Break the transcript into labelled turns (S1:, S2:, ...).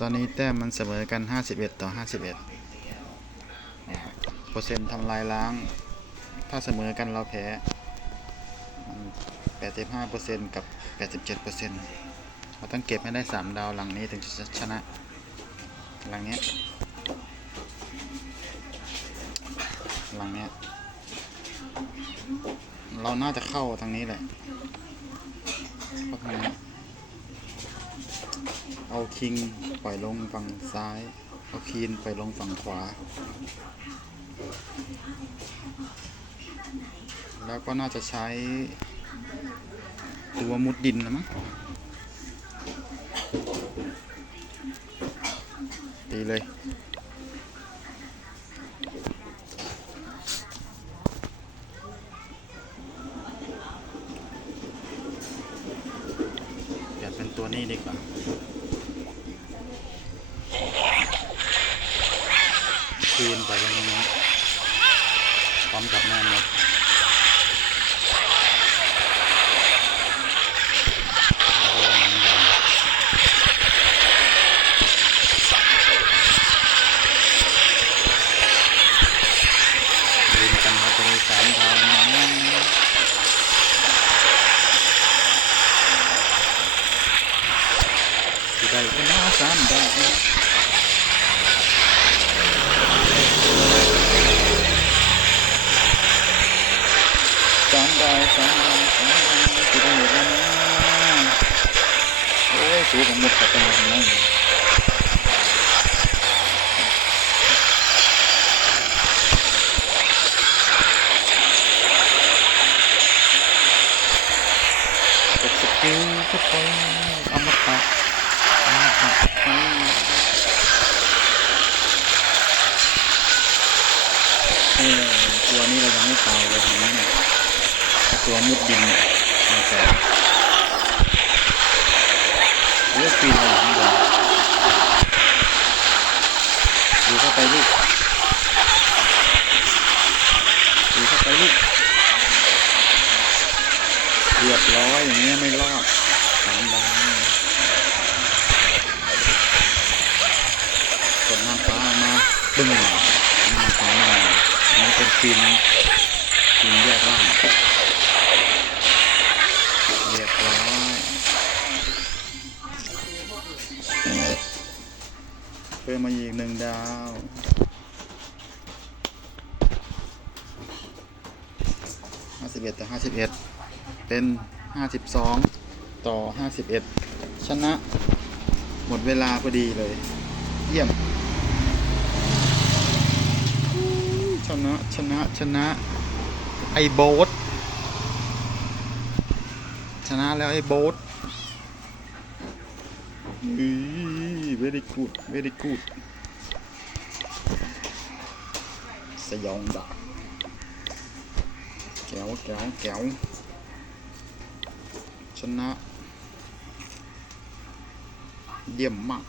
S1: ตอนนี้แต้มมันเสมอกัน 51 ต่อ 51เนี่ยเปอร์เซ็นต์ทำลายล้าง ถ้าเสมอกันเราแพ้มัน85%กับ 87%เราต้องเก็บให้ได้ 3 ดาวหลังนี้ถึงจะชนะ หลังเนี้ย หลังเนี้ย เราน่าจะเข้าทางนี้แหละเข้าทางนี้เอาคิง ปล่อยลงฝั่งซ้าย เอาคีนปล่อยลงฝั่งขวา แล้วก็น่าจะใช้ตัวมุดดินนะมั้งตีเลยเปลี่ยนเป็นตัวนี้ดีกว่า คืนไปตรงนี้พร้อมกับแม่มดแล้วก็ลงน้ำยาลุ้นกันว่าจะได้สามดไหมที่ได้ก็น่าสามาสามดาวสามดาวสามดาวที่ได้แล้วนะ โอ้ยสูงของหมดกับตรงนั้นเลยกดสกิลเข้าไปอมตะอมตะไปเออตัวนี้เรายังไม่ตายเลยเห็นไหมเนี่ย ตัวมุดดินมาแต่เลือกปีนเอาหลังก่อนดูเข้าไปลูกดูเข้าไปลูกเรียบร้อยอย่างเงี้ยไม่รอดสามดาวกดน้ำฟ้ามาบึ้งน้ำฟ้ามามันเป็นฟิล์ม เพิ่มมาอีกหนึ่งดาว ห้าสิบเอ็ดต่อห้าสิบเอ็ด เป็นห้าสิบสองต่อห้าสิบเอ็ด ชนะ หมดเวลาพอดีเลย เยี่ยม ชนะ ชนะ ชนะ ไอโบสชนะแล้วไอโบ๊ท อือ very good very good สยองดักแก้วแก้วแก้วชนะ เยี่ยมมาก